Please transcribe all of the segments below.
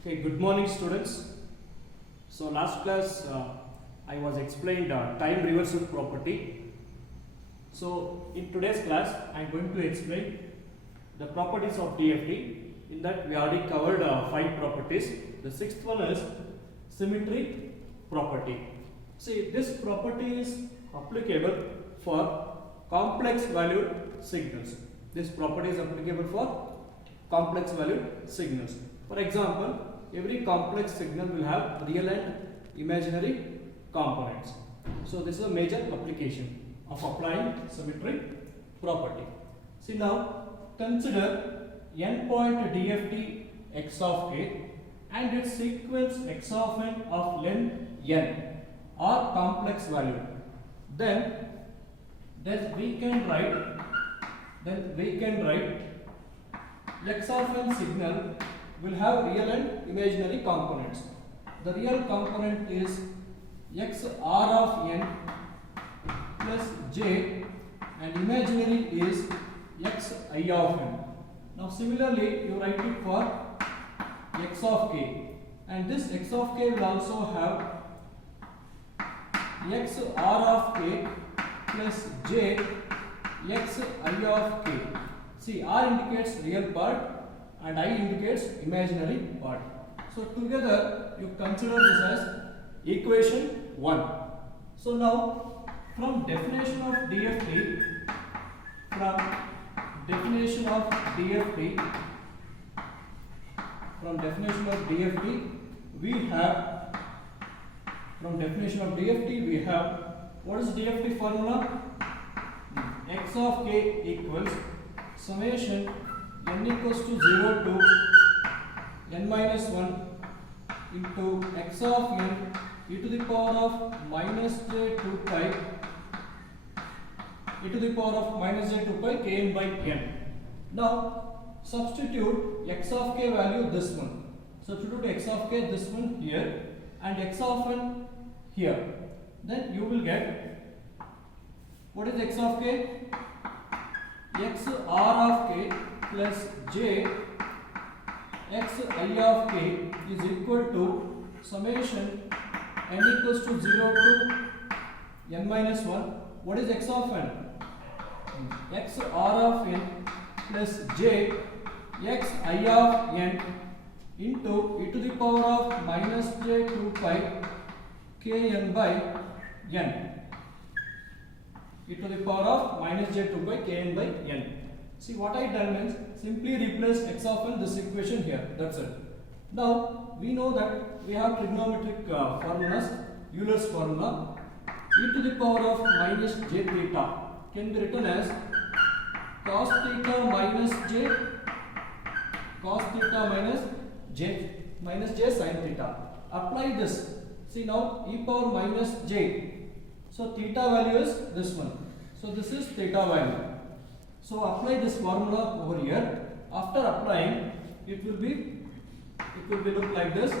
Okay, good morning students. So last class I was explained time reversal property. So in today's class I am going to explain the properties of DFT. In that we already covered 5 properties. The sixth one is symmetry property. See, this property is applicable for complex valued signals. This property is applicable for complex valued signals. For example, every complex signal will have real and imaginary components. So this is a major application of applying symmetry property. See, now consider n point DFT x of k and its sequence x of n of length n are complex valued. Then we can write x of n signal will have real and imaginary components. The real component is x r of n plus j and imaginary is x I of n. Now similarly you write it for x of k, and this x of k will also have x r of k plus j x I of k. See, r indicates real part and I indicates imaginary part. So together you consider this as equation 1. So now from definition of DFT, we have what is DFT formula? X of k equals summation n equals to 0 to n minus 1 into x of n e to the power of minus j 2 pi kn by n. Now substitute x of k value this one. Substitute x of k this one here and x of n here. Then you will get, what is x of k? X r of k plus j x I of k is equal to summation n equals to 0 to n minus 1. What is x of n? X r of n plus j x I of n into e to the power of minus j 2 pi kn by n. E to the power of minus j 2 pi kn by n. See, what I done means simply replace x of n this equation here. That's it. Now we know that we have trigonometric formulas. Euler's formula. E to the power of minus j theta can be written as cos theta minus j sin theta. Apply this. See, now e power minus j. So theta value is this one. So this is theta value. So apply this formula over here. After applying, it will be look like this: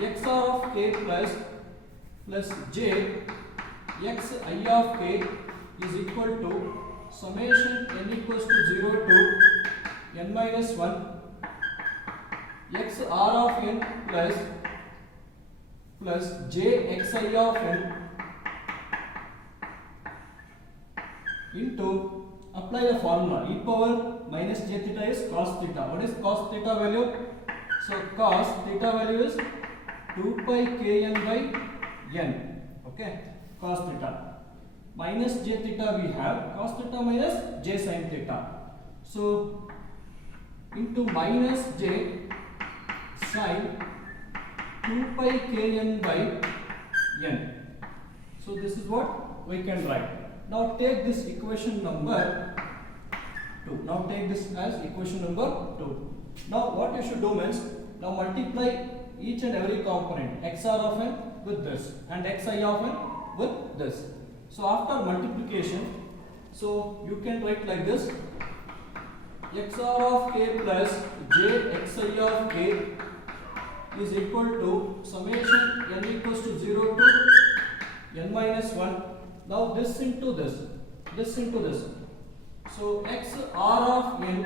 x r of k plus j x I of k is equal to summation n equals to 0 to n minus 1 x r of n plus j x I of n into, apply the formula, e power minus j theta is cos theta. What is cos theta value? So cos theta value is 2 pi kn by n. Okay, cos theta. Minus j theta we have cos theta minus j sin theta. So into minus j sin 2 pi kn by n. So this is what we can write. Now take this equation number 2. Now take this as equation number 2. Now what you should do means, now multiply each and every component xr of n with this and xi of n with this. So after multiplication, so you can write like this: xr of k plus j xi of k is equal to summation n equals to 0 to n minus 1. Now this into this. So x r of n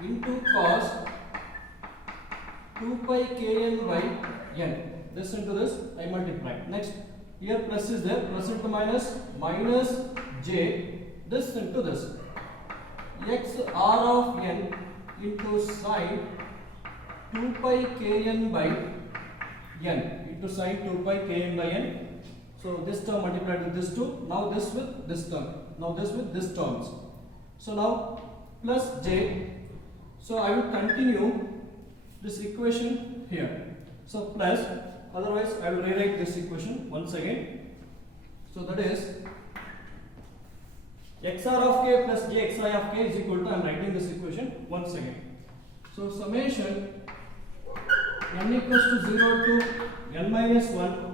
into cos 2 pi kn by n. This into this I multiply. Next here plus is there, plus into minus, minus j, this into this, x r of n into sine 2 pi kn by n into sine 2 pi kn by n. So this term multiplied with this two, now this with this term, now this with this terms. So now plus j, so I will continue this equation here. So plus, otherwise I will rewrite this equation once again. So that is xr of k plus jxi of k is equal to, I am writing this equation once again. So summation n equals to 0 to n minus 1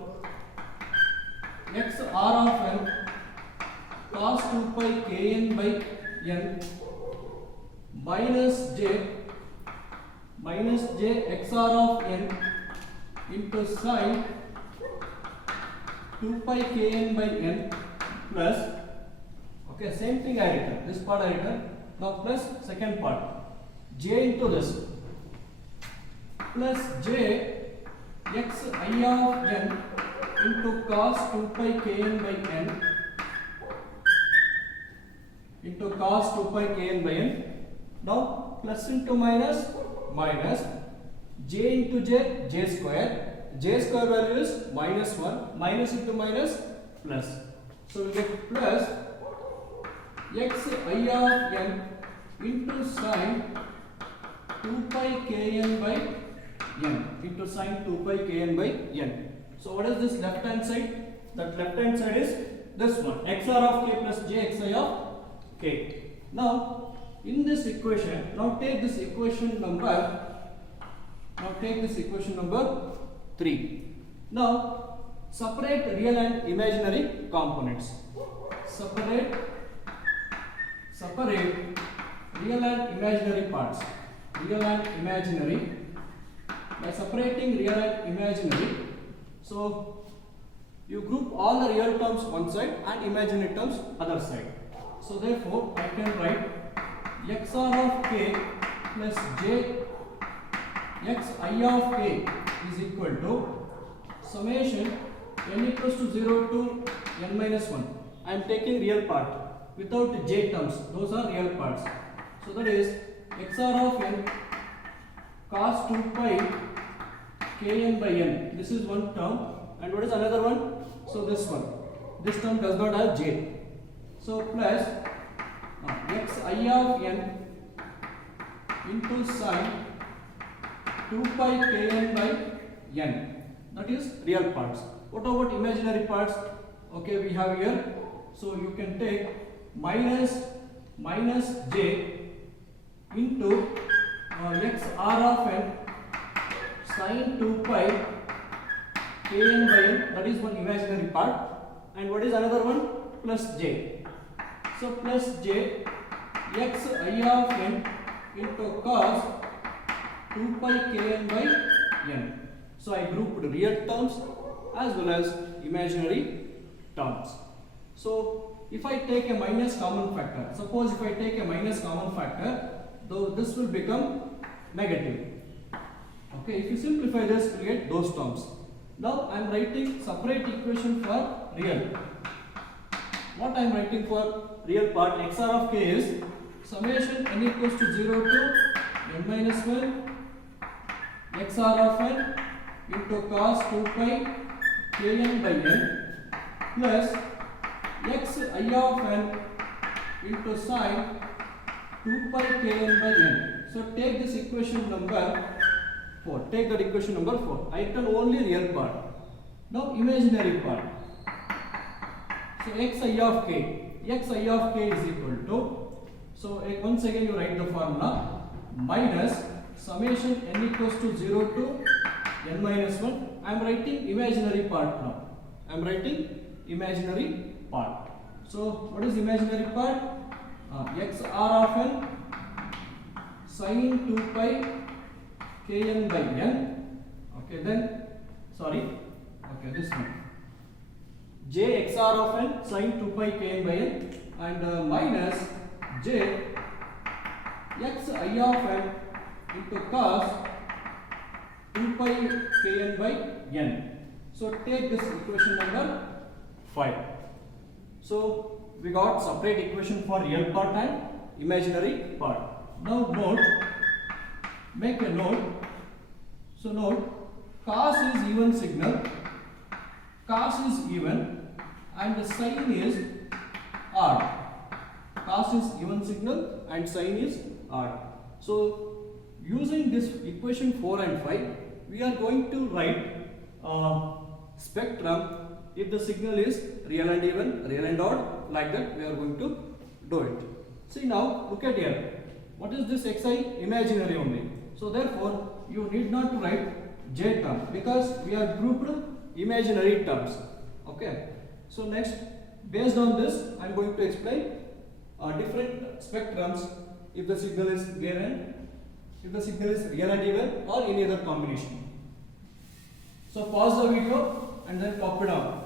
x r of n cos 2 pi kn by n minus j x r of n into sine 2 pi kn by n plus, okay, same thing I written, this part I written, now plus second part, j into this, plus j x I of n into cos 2 pi kn by n into cos 2 pi kn by n. Now plus into minus, minus j into j square, j square value is minus 1, minus into minus plus. So we get plus x I of n into sine 2 pi kn by n into sine 2 pi kn by n. So what is this left hand side? That left hand side is this one, xr of k plus jxi of k. Now in this equation, now take this equation number 3. Now separate real and imaginary components. Separate real and imaginary parts. Real and imaginary. By separating real and imaginary, so you group all the real terms one side and imaginary terms other side. So therefore I can write xr of k plus j x I of k is equal to summation n equals to 0 to n minus 1. I am taking real part without j terms, those are real parts. So that is xr of n cos 2 pi kn by n. This is one term, and what is another one? So this one. This term does not have j. So plus x I of n into sine 2 pi kn by n. That is real parts. What about imaginary parts? Okay, we have here. So you can take minus j into x r of n sine 2 pi kn by n. That is one imaginary part. And what is another one? Plus j. So plus j x I of n into cos 2 pi kn by n. So I grouped real terms as well as imaginary terms. So if I take a minus common factor, suppose if I take a minus common factor, though this will become negative. Okay, if you simplify this, you get those terms. Now I am writing separate equation for real. What I am writing for real part, xr of k is summation n equals to 0 to n minus 1 xr of n into cos 2 pi kn by n plus x I of n into sine 2 pi kn by n. So take this equation number 4. Take that equation number 4. I can only real part. Now imaginary part. So xi of k. Xi of k is equal to, so once again you write the formula, minus summation n equals to 0 to n minus 1. I am writing imaginary part now. I am writing imaginary part. So what is imaginary part? xr of n sin 2 pi kn by n. Okay, then this one, j xr of n sin 2 pi kn by n, and minus j x I of n into cos 2 pi kn by n. So take this equation number 5. So we got separate equation for real part and imaginary part. Now note, make a note. So note, cos is even signal, cos is even and the sine is odd. Cos is even signal and sine is odd. So using this equation 4 and 5, we are going to write spectrum if the signal is real and even, real and odd, like that we are going to do it. See now, look at here. What is this xi? Imaginary only. So therefore, you need not to write j term because we are grouped imaginary terms. Okay. So next, based on this, I am going to explain different spectrums if the signal is real and even or any other combination. So pause the video and then copy it down.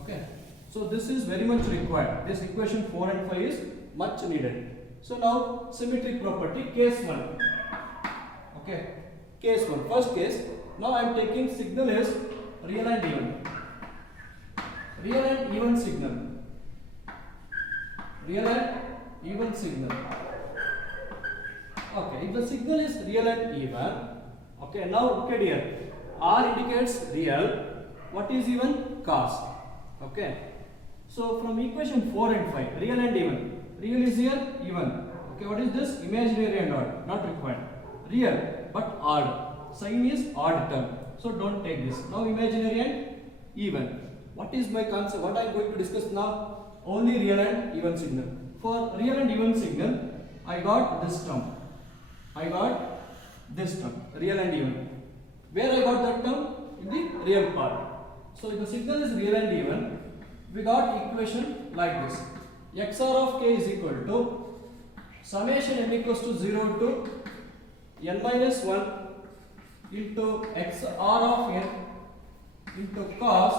Okay. So this is very much required. This equation 4 and 5 is much needed. So now symmetric property, case 1. Okay. Case 1. First case. Now I am taking signal is real and even. Real and even signal. Real and even signal. Okay, if the signal is real and even, okay, now look at here. R indicates real. What is even? Cos. Okay. So from equation 4 and 5, real and even. Real is here, even. Okay, what is this? Imaginary and odd. Not required. Real, but odd. Sine is odd term. So don't take this. Now imaginary and even. What is my concept? What I am going to discuss now? Only real and even signal. For real and even signal, I got this term. Real and even. Where I got that term? In the real part. So if the signal is real and even, we got equation like this. XR of k is equal to summation n equals to 0 to n minus 1 into XR of n into cos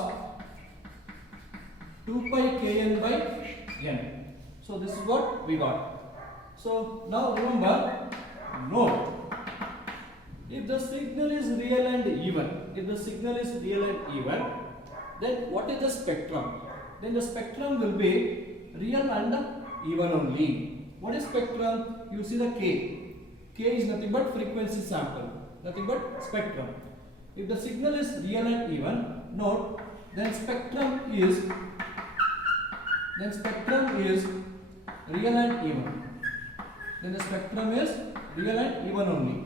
2 pi kn by n. So this is what we got. So now remember, note, if the signal is real and even, then what is the spectrum? Then the spectrum will be real and even only. What is spectrum? You see the k. K is nothing but frequency sample, nothing but spectrum. If the signal is real and even, note, then spectrum is real and even. Then the spectrum is real and even only.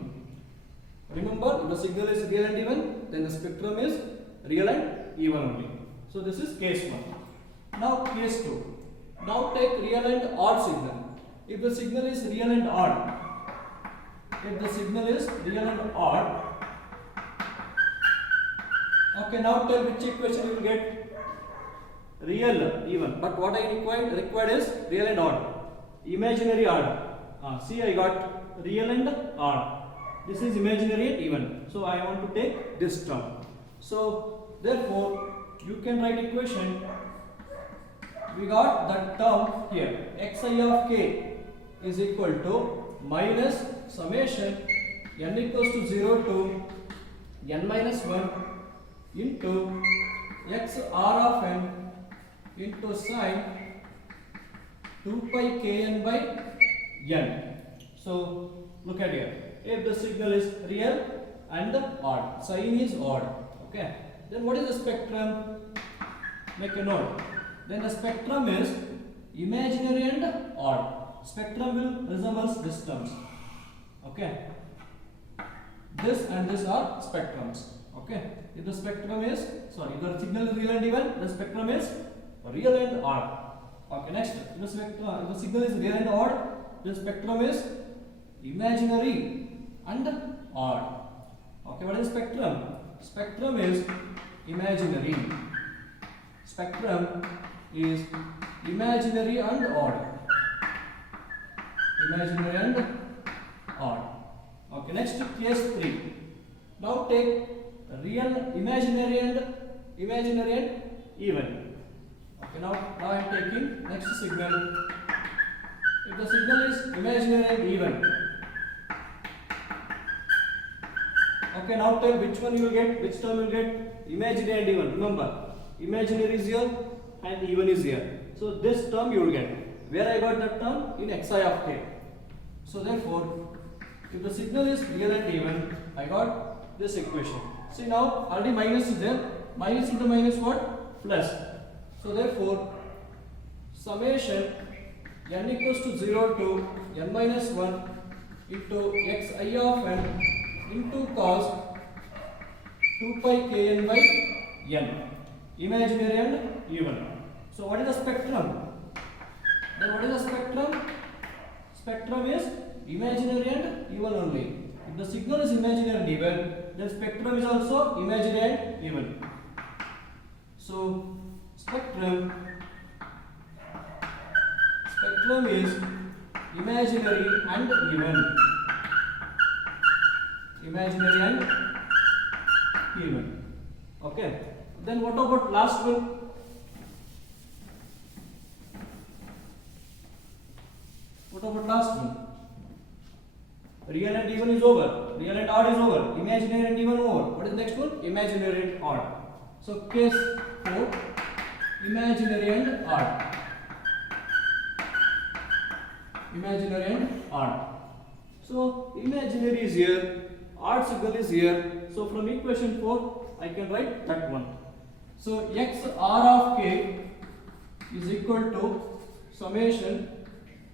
Remember, if the signal is real and even, then the spectrum is real and even only. So this is case 1. Now case 2. Now take real and odd signal. If the signal is real and odd, okay, now tell which equation you will get. Real, even. But what I required is real and odd. Imaginary odd. See, I got real and odd. This is imaginary and even. So I want to take this term. So therefore, you can write equation. We got that term here. Xi of k is equal to minus summation n equals to 0 to n minus 1 into xr of n into sine 2 pi kn by n. So look at here. If the signal is real and odd, sine is odd. Okay. Then what is the spectrum? Make a note. Then the spectrum is imaginary and odd. Spectrum will resemble these terms. Okay. This and this are spectrums. Okay. If the spectrum is, if the signal is real and even, the spectrum is real and odd. Okay. Next, if the signal is real and odd, the spectrum is imaginary and odd. Okay. What is spectrum? Spectrum is imaginary. Spectrum is imaginary and odd. Imaginary and odd. Okay, next case 3. Now take real, imaginary and even. Okay, now I am taking next signal. If the signal is imaginary and even, okay, now tell which one you will get, which term you will get. Imaginary and even. Remember, imaginary is here and even is here. So this term you will get. Where I got that term? In xi of k. So therefore, if the signal is real and even, I got this equation. See, now already minus is there. Minus into minus what? Plus. So therefore, summation n equals to 0 to n minus 1 into xi of n into cos 2 pi kn by n. Imaginary and even. So what is the spectrum? Then what is the spectrum? Spectrum is imaginary and even only. If the signal is imaginary and even, then spectrum is also imaginary and even. So spectrum is imaginary and even. Imaginary and even. Okay. Then what about last one? What about last one? Real and even is over. Real and odd is over. Imaginary and even over. What is the next one? Imaginary and odd. So case 4, imaginary and odd. Imaginary and odd. So imaginary is here, odd signal is here. So from equation 4, I can write that one. So x r of k is equal to summation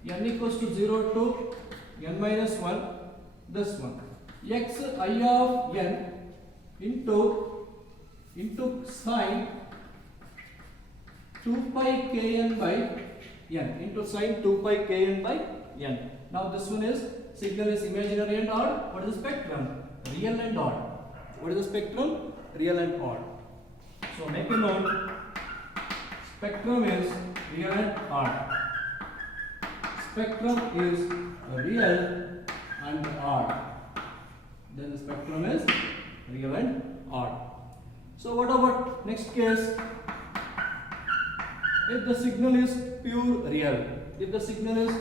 n equals to 0 to n minus 1, this one. X I of n into sine 2 pi kn by n, into sine 2 pi kn by n. Now this one is signal is imaginary and odd. What is the spectrum? Real and odd. What is the spectrum? Real and odd. So make a note. Spectrum is real and odd. Spectrum is real and odd. Then the spectrum is real and odd. So what about next case? If the signal is pure real, if the signal is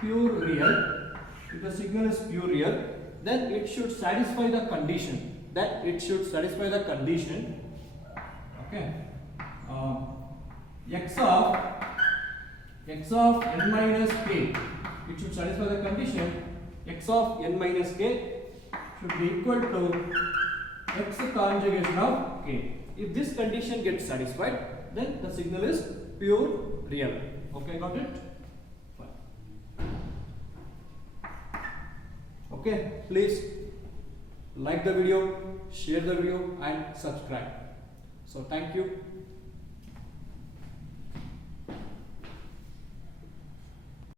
pure real, then it should satisfy the condition. Okay. X of n minus k, it should satisfy the condition. X of n minus k should be equal to x conjugation of k. If this condition gets satisfied, then the signal is pure real. Okay, got it? Fine. Okay, please like the video, share the video and subscribe. So thank you.